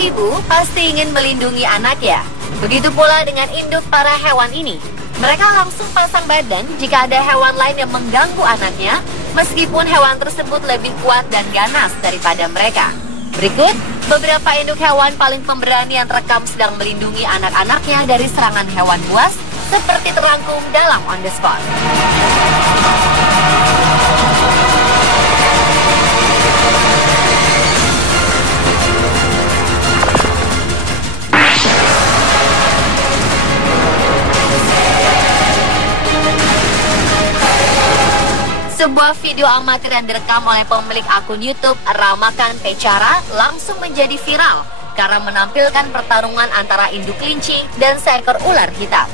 ibu pasti ingin melindungi anaknya. Begitu pula dengan induk para hewan ini. Mereka langsung pasang badan jika ada hewan lain yang mengganggu anaknya, meskipun hewan tersebut lebih kuat dan ganas daripada mereka. Berikut beberapa induk hewan paling pemberani yang terekam sedang melindungi anak-anaknya dari serangan hewan buas, seperti terangkum dalam On The Spot. Sebuah video amatir yang direkam oleh pemilik akun YouTube Ramakan Pecara langsung menjadi viral karena menampilkan pertarungan antara induk kelinci dan seekor ular hitam.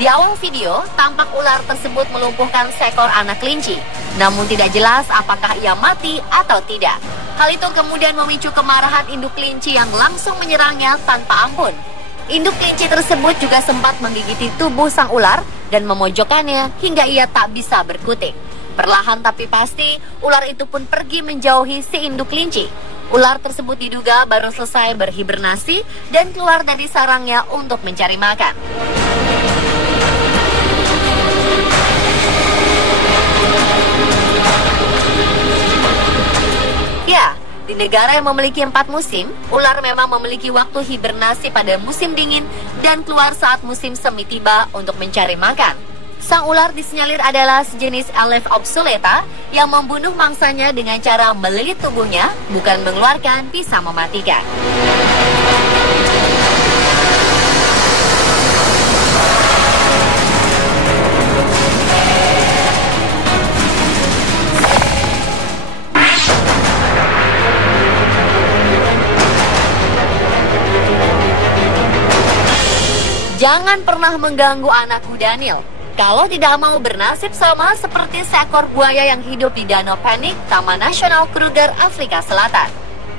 Di awal video, tampak ular tersebut melumpuhkan seekor anak kelinci, namun tidak jelas apakah ia mati atau tidak. Hal itu kemudian memicu kemarahan induk kelinci yang langsung menyerangnya tanpa ampun. Induk kelinci tersebut juga sempat menggigiti tubuh sang ular dan memojokkannya hingga ia tak bisa berkutik. Perlahan tapi pasti, ular itu pun pergi menjauhi si induk kelinci. Ular tersebut diduga baru selesai berhibernasi dan keluar dari sarangnya untuk mencari makan. Ya, di negara yang memiliki 4 musim, ular memang memiliki waktu hibernasi pada musim dingin dan keluar saat musim semi tiba untuk mencari makan. Sang ular disinyalir adalah sejenis Aleph obsoleta yang membunuh mangsanya dengan cara melilit tubuhnya, bukan mengeluarkan bisa mematikan. Jangan pernah mengganggu anakku Daniel. Kalau tidak mau bernasib sama seperti seekor buaya yang hidup di Danau Panik, Taman Nasional Kruger, Afrika Selatan.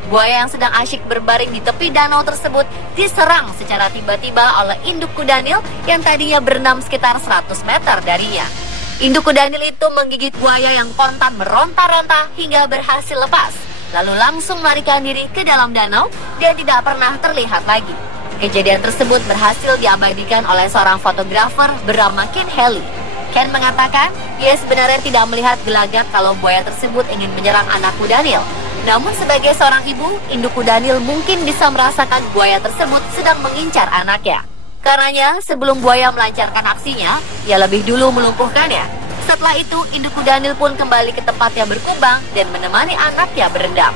Buaya yang sedang asyik berbaring di tepi danau tersebut diserang secara tiba-tiba oleh induk kudanil yang tadinya berenam sekitar 100 meter darinya. Induk kudanil itu menggigit buaya yang kontan meronta-ronta hingga berhasil lepas, lalu langsung melarikan diri ke dalam danau dan tidak pernah terlihat lagi. Kejadian tersebut berhasil diabadikan oleh seorang fotografer bernama Ken Haley. Ken mengatakan, ia sebenarnya tidak melihat gelagat kalau buaya tersebut ingin menyerang anak kudanil. Namun sebagai seorang ibu, induk kudanil mungkin bisa merasakan buaya tersebut sedang mengincar anaknya. Karenanya, sebelum buaya melancarkan aksinya, ia lebih dulu melumpuhkannya. Setelah itu, induk kudanil pun kembali ke tempatnya berkubang dan menemani anaknya berendam.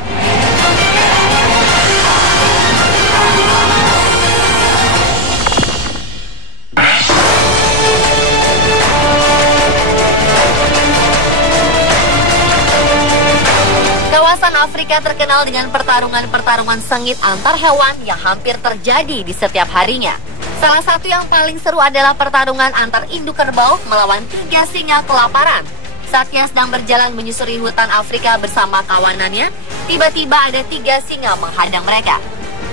Kawasan Afrika terkenal dengan pertarungan-pertarungan sengit antar hewan yang hampir terjadi di setiap harinya. Salah satu yang paling seru adalah pertarungan antar induk kerbau melawan 3 singa kelaparan. Saat ia sedang berjalan menyusuri hutan Afrika bersama kawanannya, tiba-tiba ada 3 singa menghadang mereka.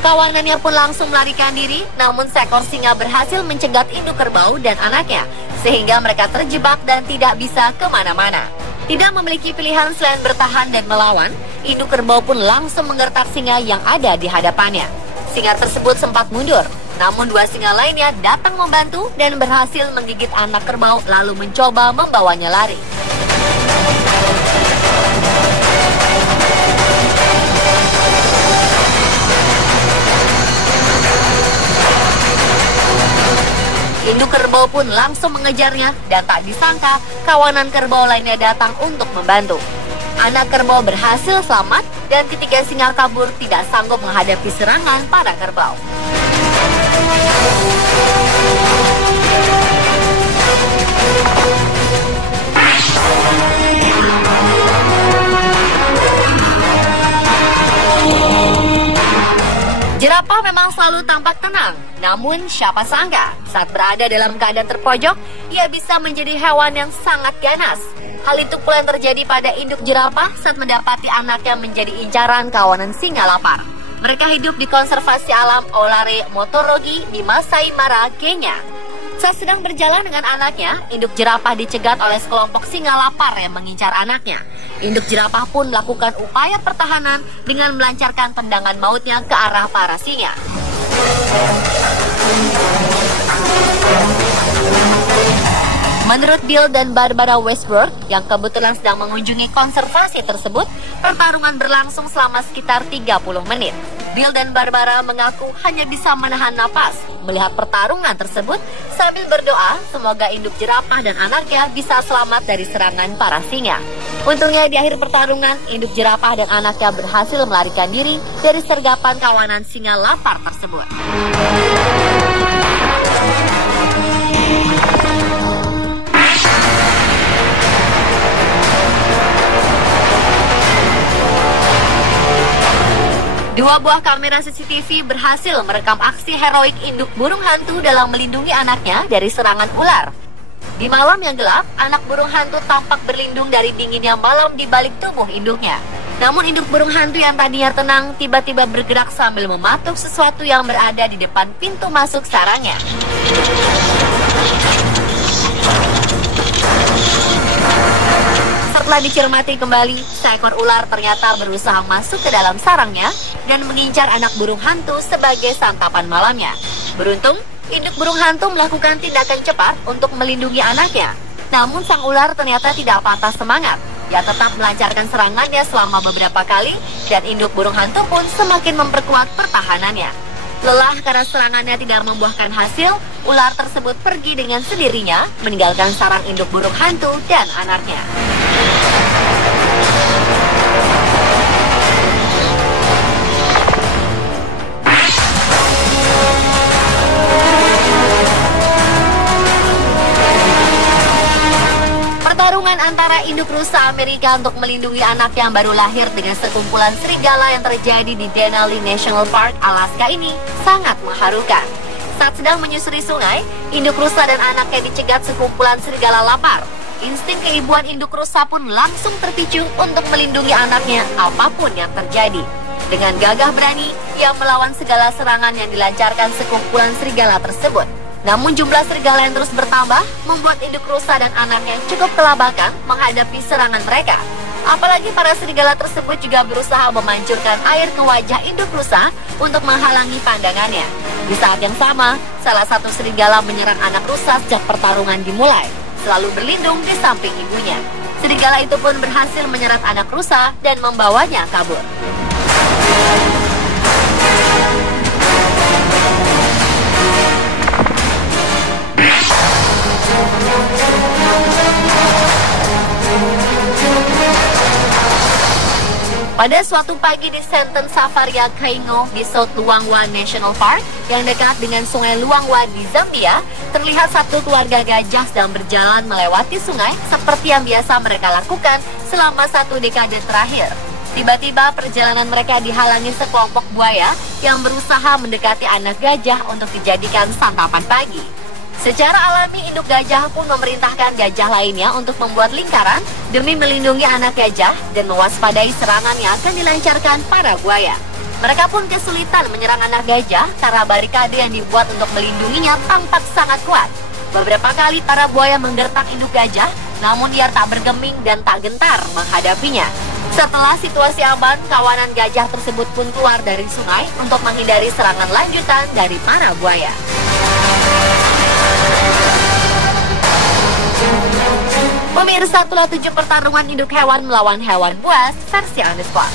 Kawanannya pun langsung melarikan diri, namun seekor singa berhasil mencegat induk kerbau dan anaknya, sehingga mereka terjebak dan tidak bisa kemana-mana. Tidak memiliki pilihan selain bertahan dan melawan, induk kerbau pun langsung menggertak singa yang ada di hadapannya. Singa tersebut sempat mundur, namun 2 singa lainnya datang membantu dan berhasil menggigit anak kerbau lalu mencoba membawanya lari. Induk kerbau pun langsung mengejarnya dan tak disangka kawanan kerbau lainnya datang untuk membantu. Anak kerbau berhasil selamat dan ketiga singa kabur tidak sanggup menghadapi serangan para kerbau. Jerapah memang selalu tampak tenang, namun siapa sangka saat berada dalam keadaan terpojok, ia bisa menjadi hewan yang sangat ganas. Hal itu pula yang terjadi pada induk jerapah saat mendapati anaknya menjadi incaran kawanan singa lapar. Mereka hidup di konservasi alam Olare Motorogi di Masai Mara, Kenya. Saat sedang berjalan dengan anaknya, induk jerapah dicegat oleh sekelompok singa lapar yang mengincar anaknya. Induk jerapah pun melakukan upaya pertahanan dengan melancarkan tendangan mautnya ke arah para singa. Menurut Bill dan Barbara Westbrook yang kebetulan sedang mengunjungi konservasi tersebut, pertarungan berlangsung selama sekitar 30 menit. Bill dan Barbara mengaku hanya bisa menahan napas melihat pertarungan tersebut sambil berdoa semoga induk jerapah dan anaknya bisa selamat dari serangan para singa. Untungnya di akhir pertarungan, induk jerapah dan anaknya berhasil melarikan diri dari sergapan kawanan singa lapar tersebut. Dua buah kamera CCTV berhasil merekam aksi heroik induk burung hantu dalam melindungi anaknya dari serangan ular. Di malam yang gelap, anak burung hantu tampak berlindung dari dinginnya malam di balik tubuh induknya. Namun induk burung hantu yang tadinya tenang tiba-tiba bergerak sambil mematuk sesuatu yang berada di depan pintu masuk sarangnya. Setelah dicermati kembali, seekor ular ternyata berusaha masuk ke dalam sarangnya dan mengincar anak burung hantu sebagai santapan malamnya. Beruntung, induk burung hantu melakukan tindakan cepat untuk melindungi anaknya. Namun sang ular ternyata tidak patah semangat. Ia tetap melancarkan serangannya selama beberapa kali dan induk burung hantu pun semakin memperkuat pertahanannya. Lelah karena serangannya tidak membuahkan hasil, ular tersebut pergi dengan sendirinya, meninggalkan sarang induk burung hantu dan anaknya. Pertarungan antara induk rusa Amerika untuk melindungi anak yang baru lahir dengan sekumpulan serigala yang terjadi di Denali National Park, Alaska ini sangat mengharukan. Saat sedang menyusuri sungai, induk rusa dan anaknya dicegat sekumpulan serigala lapar. Insting keibuan induk rusa pun langsung terpicu untuk melindungi anaknya apapun yang terjadi. Dengan gagah berani, ia melawan segala serangan yang dilancarkan sekumpulan serigala tersebut. Namun jumlah serigala yang terus bertambah membuat induk rusa dan anaknya cukup kelabakan menghadapi serangan mereka. Apalagi para serigala tersebut juga berusaha memancurkan air ke wajah induk rusa untuk menghalangi pandangannya. Di saat yang sama, salah satu serigala menyerang anak rusa sejak pertarungan dimulai, selalu berlindung di samping ibunya. Serigala itu pun berhasil menyeret anak rusa dan membawanya kabur. Pada suatu pagi di Senten Safaria Kaingo di South Luangwa National Park yang dekat dengan sungai Luangwa di Zambia, terlihat satu keluarga gajah sedang berjalan melewati sungai seperti yang biasa mereka lakukan selama 1 dekade terakhir. Tiba-tiba perjalanan mereka dihalangi sekelompok buaya yang berusaha mendekati anak gajah untuk dijadikan santapan pagi. Secara alami, induk gajah pun memerintahkan gajah lainnya untuk membuat lingkaran demi melindungi anak gajah dan mewaspadai serangan yang akan dilancarkan para buaya. Mereka pun kesulitan menyerang anak gajah karena barikade yang dibuat untuk melindunginya tampak sangat kuat. Beberapa kali para buaya menggertak induk gajah, namun ia tak bergeming dan tak gentar menghadapinya. Setelah situasi aman, kawanan gajah tersebut pun keluar dari sungai untuk menghindari serangan lanjutan dari para buaya. Pemirsa, itulah 7 pertarungan induk hewan melawan hewan buas versi On The Spot.